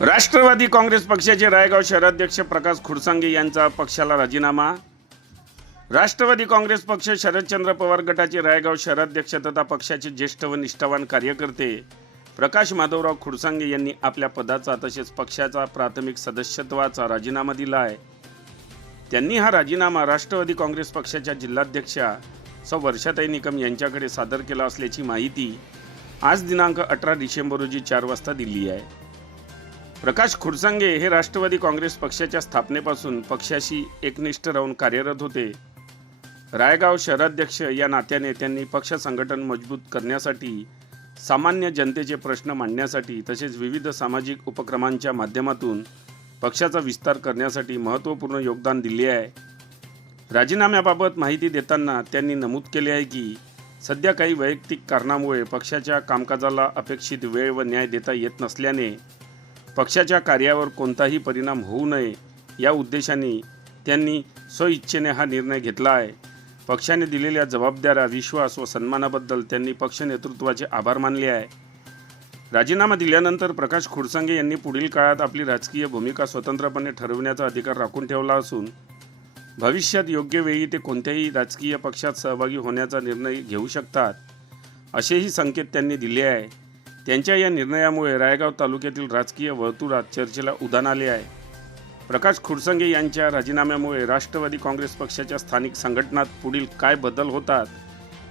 राष्ट्रवादी काँग्रेस पक्षाचे रायगाव शहराध्यक्ष प्रकाश खुडसांगे यांचा पक्षाला राजीनामा. राष्ट्रवादी काँग्रेस पक्ष शरदचंद्र पवार गटाचे रायगाव शहराध्यक्ष तथा पक्षाचे ज्येष्ठ व निष्ठावान कार्यकर्ते प्रकाश माधवराव खुडसांगे यांनी आपल्या पदाचा तसेच पक्षाचा प्राथमिक सदस्यत्वाचा राजीनामा दिला आहे त्यांनी हा राजीनामा राष्ट्रवादी काँग्रेस पक्षाच्या जिल्हाध्यक्षा सौ. वर्षाताई निकम यांच्याकडे सादर केला असल्याची माहिती आज दिनांक अठरा डिसेंबर रोजी चार वाजता दिली आहे. प्रकाश खुरसांगे हे राष्ट्रवादी काँग्रेस पक्षाच्या स्थापनेपासून पक्षाशी एकनिष्ठ राहून कार्यरत होते. रायगाव शहराध्यक्ष या नात्याने त्यांनी पक्ष संघटन मजबूत करण्यासाठी सामान्य जनतेचे प्रश्न मांडण्यासाठी तसेच विविध सामाजिक उपक्रमांच्या माध्यमातून पक्षाचा विस्तार करण्यासाठी महत्त्वपूर्ण योगदान दिले आहे. राजीनाम्याबाबत माहिती देताना त्यांनी नमूद केले आहे की सध्या काही वैयक्तिक कारणामुळे पक्षाच्या कामकाजाला अपेक्षित वेळ व न्याय देता येत नसल्याने पक्षाच्या कार्यावर कोणताही परिणाम होऊ नये या उद्देशाने त्यांनी स्वइच्छेने हा निर्णय घेतला आहे. पक्षाने दिलेल्या जबाबदाऱ्या विश्वास व सन्मानाबद्दल त्यांनी पक्ष नेतृत्वाचे आभार मानले आहे. राजीनामा दिल्यानंतर प्रकाश खुडसंगे यांनी पुढील काळात आपली राजकीय भूमिका स्वतंत्रपणे ठरविण्याचा अधिकार राखून ठेवला असून भविष्यात योग्य वेळी ते कोणत्याही राजकीय पक्षात सहभागी होण्याचा निर्णय घेऊ शकतात असेही संकेत त्यांनी दिले आहे. त्यांच्या या निर्णयामुळे रायगाव तालुक्यातील राजकीय वर्तुळात चर्चेला उधाण आले आहे. प्रकाश खुरसंगे यांच्या राजीनाम्यामुळे राष्ट्रवादी काँग्रेस पक्षाच्या स्थानिक संघटनात पुढील काय बदल होतात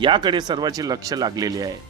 याकडे सर्वांचे लक्ष लागलेले आहे.